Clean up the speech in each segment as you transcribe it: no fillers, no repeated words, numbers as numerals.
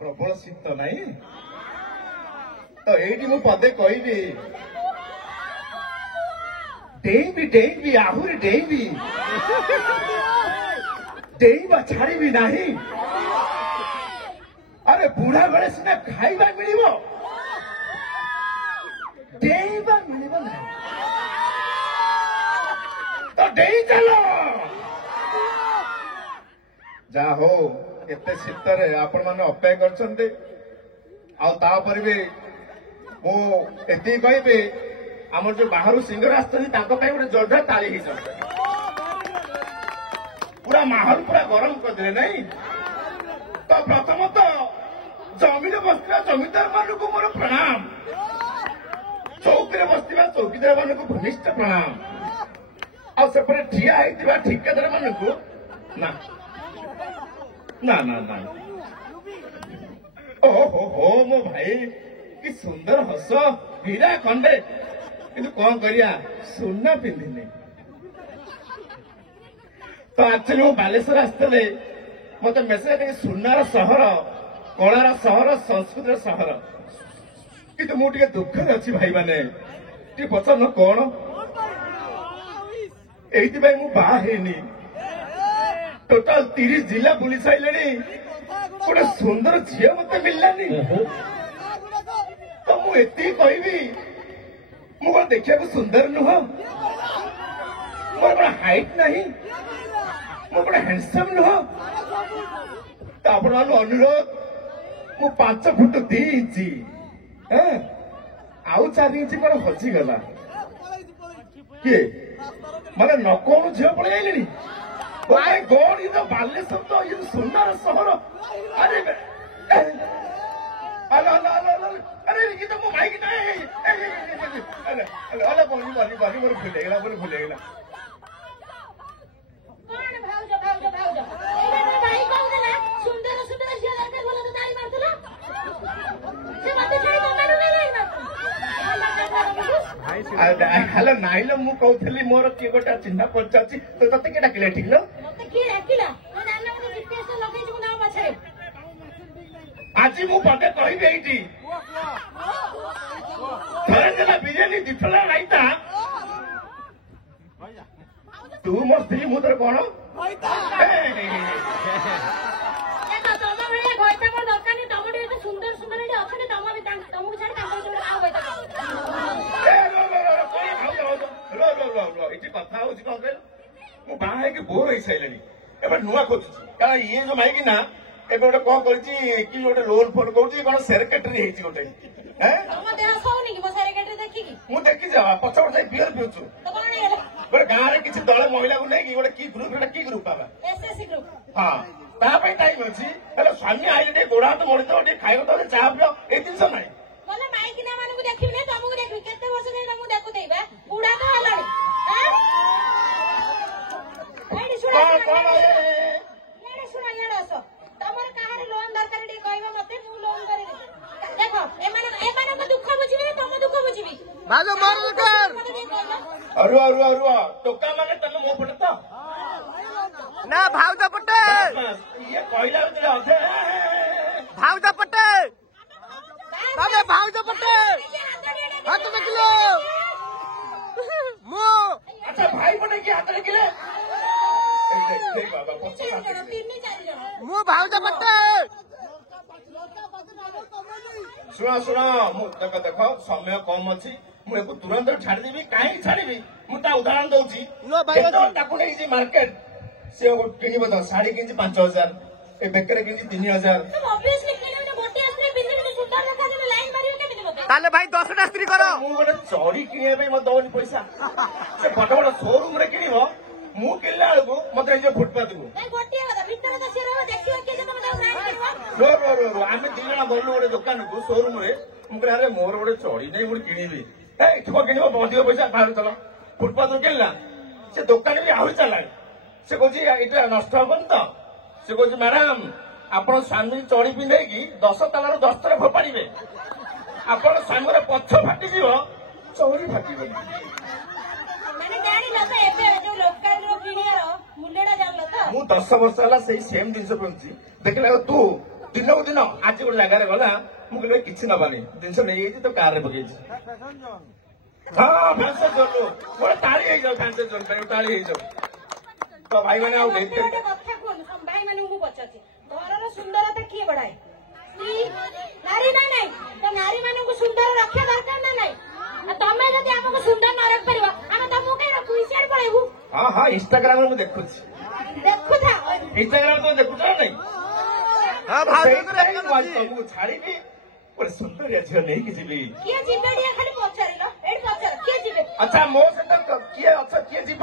प्रबल शीत नहीं तो ये मु पदे कहबी डेबी आहुरी डेबी डेबा छाड़ी नहीं। अरे बुढ़ा बेले सीना खाइबा मिल डेबा मिल तो डे चलो जा हो एते शीतर आपण मैंने अपेक्षा कर कहबी आम जो बाहर सिंगर आसते गोटे जोरदार ताली ही पूरा माहौल पूरा गरम करदे नहीं। तो प्रथमतः जमीन बसता जमीदार मान को मोर प्रणाम, चौकी बसता चौकीदार मान को घनिष्ठ प्रणाम, आसपटे ठिया होता ठिकादार मान को ना ना ना ना। ओहो हो मो भाई कि सुंदर हस हीरा खंडे किंतु कौन करिया सुना पिंधिने। तो एक्चुअली मो बालेश्वर आसते मत मेसेज सुनार सहर कलार सहर संस्कृतिर सहर कि मुझे दुखरे अच्छी भाई मैंने पचार न कौन ये मुझे टोटाल 30 जिला बुली सारे गोटे सुंदर झील मत मिललानी। तो मुझे कहबी मुझे देखा सुंदर नुह मोर बड़ा हाइट नहीं मो बड़ा हैंडसम नुह। तो आप अनुरोध मु 5 फुट 2 इंच आउ 4 इंच कौन हजिगला किए माने नकौण झील पड़े माय गॉड ये तो बालेश्वर तो ये सुंदर सहर। अरे अरे ये तो मो माइक नहीं अरे अरे बोली बोली बोली मोर भूलेगला बोल भूलेगला कौन भाउज भाउज भाउज एबे तो भाई कहू देला सुंदर सुंदर झिया दरकार बोला तो तारी मारतला से मते छड़ी कमानु नहीं हेलो नाइलो मु कहथली मोर के गोटा चिन्ह पचाची तो तते के डाकिले ठीक लो मते की डाकिला तो नाना मते जीपीएस लगै छु ना पछरे आज मु पटे कहबी एठी थरे देला बिरयानी दिथला राइता तू मो स्त्री मुदर कोन होइता देखो तम बेले होइता को दरकार नहीं तम तो सुंदर सुंदर एठी अछने तम भी तमु छाड़ काम जोड़े आ होइता इति कथा होछि कोन कहल मु बाहे के बोर होई साइलेनी एबे नुवा खोजछि कारण ये जो माइकी ना एबे गोटे कौन करछि कि गोटे लोन फोन करछि कोन सेक्रेटरी हेछि गोटे हैं तम देह सौनी कि मो सेक्रेटरी देखि कि मु देखि जा पछोड़ जाई बियर पिउछु तो कोन हेला गोटे गाँ रे किछि दल महिला को नै कि गोटे की ग्रुप बाबा एसएससी ग्रुप हां ता पई टाइम अछि हेलो स्वामी आइले दे गोड़ा तो मोड़ तो खाइबो तो चा पियो ए दिन सब नै बोले माइकी ना मानु को देखिबि नै तमु को देखि केते वर्ष नै मु देखु देबा बुढा तो हलानी हां एडी सुना कौन एडी सुना येडस तमर काहरे लोन दरकार डी कहबा मते मु लोन करे देखो एमाने को दुख बुझिबि तम दुख बुझिबि भागो मार दरकार अरुआ टोका माने तम मो पटे तो ना भाउजा पटे ये कहला उतरे अधे भाउजा पटे बाबे भाउजा पटे हाथ देखलो मो अच्छा भाई पटे की हाथ देखले ए बाबा पछो मो भाउजा पटे सुना मु देखो समय कम अछि मु तुरंत छाड़ देबी काहे छाड़बी मु ता उदाहरण दउची नो भाई ताकू नै जी मार्केट से किनिबो तो साड़ी किंजी 5000 ए बेकर किंजी 3000 तुम ऑब्वियसली किने ने मोटी अस्त्री बिल्डिंग सुंदर देखा जे लाइन मारियो केमिति मते ताले भाई 10 टा स्त्री करो मु गोटे चौड़ी किने पे मत दवनी पैसा से बड़ बड़ शोरूम रे किनिबो मु किल्ला को मत जे फुटपाथ को नहीं गोटी होला भीतर तो सिर देखियो के जे तुम दाउ साइन करबो रो आमे तीन जण गल्लु गोटे दुकान को शोरूम रे मु कहले अरे मोर गोटे चौड़ी नै मु किनिबी ए ठको किनिबो बहुत पैसा बाहर चलो फुटपाथ को किल्ला से दुकान भी आहुरी चला से कहछि एटा नष्ट हबन तो से कहछि मैडम आपण स्वामी चौड़ी पिंधे की 10 तलार 10 थर फोपाड़िबे आपण स्वामी रे पछ फाटी जीवो चौड़ी फाटी माने गाड़ी लगे एबे जो लोकल रो କିଣିବାର ମୂଲ୍ୟଟା ଜାଣିଲ ତ? ମୁଁ 10 ବର୍ଷ ହେଲା ସେଇ ସେମ୍ ଜିନିଷ ପିନ୍ଧୁଛି ଦେଖିଲା ତୁ ଦିନକୁ ଦିନ ଆଜି ଗୋଟେ ଜାଗାରେ ଗଲା ମୁଁ କହିଲି କିଛି ନବାନି ଜିନିଷ ନେଇଯାଇଛି ତ କାରରେ ପକେଇଛି ହଁ ଫ୍ୟାନ୍ସର ଜୋନ୍ ଗୋଟେ ତାଳି ହେଇଯାଉ ଫ୍ୟାନ୍ସର ଜୋନ୍ ପାଇଁ ତାଳି ହେଇଯାଉ ତ ଭାଇମାନେ ଆଉ ମତେ ଗୋଟେ କଥା କୁହନ୍ତୁ ଭାଇ ମାନଙ୍କୁ ମୁଁ ପଚାରୁଛି ଘରର ସୁନ୍ଦରତା କିଏ ବଢାଏ? ନାରୀ ନା ନାଇଁ? ତ ନାରୀ ମାନଙ୍କୁ ସୁନ୍ଦର ରଖିବା ଦରକାର ନା ନାଇଁ? ତମେ ଯଦି ଆମକୁ ସୁନ୍ଦର ନ ରଖିପାରିବ ଆମେ ତମକୁ କାଇଁ ରଖୁ? ସିଆଡେ ପଳେଇବୁ। ହଁ ହଁ ଇନଷ୍ଟାଗ୍ରାମରେ ମୁଁ ଦେଖୁଛି ଦେଖୁଥା ଇନଷ୍ଟାଗ୍ରାମ ତମେ ଦେଖୁଛ ନା ନାଇଁ? ହଁ ଭାଉଜ ତମକୁ ଛାଡିବି ଗୋଟେ ସୁନ୍ଦରିଆ ଝିଅ ନେଇକି ଯିବି। କିଏ ଯିବେ ଟିକେ ଖାଲି ପଚାରିଲ ଏଇଠି ପଚାର କିଏ ଯିବେ? ଆଚ୍ଛା ମୋ ସହିତ କିଏ ଅଛ କିଏ ଯିବ?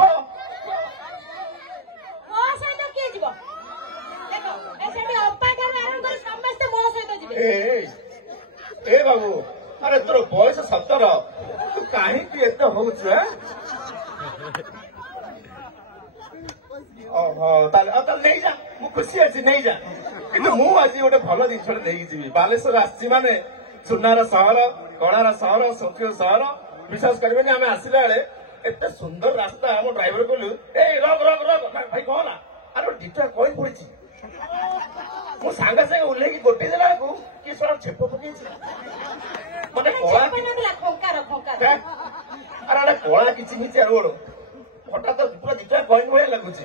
ମୋ ସହିତ କିଏ ଯିବ? ଦେଖ ସେଠି ଅପାଠାରୁ ଆରମ୍ଭ କରି ସମସ୍ତେ ମୋ ସହିତ ଯିବେ। ଏ ବାବୁ ଆରେ ତୋର ବୟସ 17 ତୁ କାହିଁକି ଏତେ ହଉଛୁ? ଓହୋ ତାହେଲେ ନେଇଯା ମୁଁ ଖୁସି ଅଛି ନେଇଯା କିନ୍ତୁ ମୁଁ ଆଜି ଗୋଟେ ଭଲ ଜିନିଷଟେ ନେଇକି ଯିବି। ବାଲେଶ୍ୱର ଆସିଛି ମାନେ ସୁନାର ସହର କଳାର ସହର ସୌଖ୍ୟ ସହର ବିଶ୍ୱାସ କରିବେନି ଆମେ ଆସିଲା ବେଳେ ଏତେ ସୁନ୍ଦର ରାସ୍ତା ଆମ ଡ୍ରାଇଭର କହିଲୁ ରଗ ଭାଇ କହ ନା ଆରେ ଦିଟା କହି ପଡିଛି ମୁଁ ସାଙ୍ଗେ ସାଙ୍ଗେ ଓହ୍ଲେଇକି ଗୋଟେଇ ଦେଲା ବେଳକୁ କିଏ ସରା ଛେପ ପକେଇଛି ମାନେ କଳା ଆରେ ଆରେ କଳା କିଛି କିଛି ଆଉ ହଠାତ୍ ପୁରା ଦିଟା କଏନ୍ ଭଳିଆ ଲାଗୁଛି।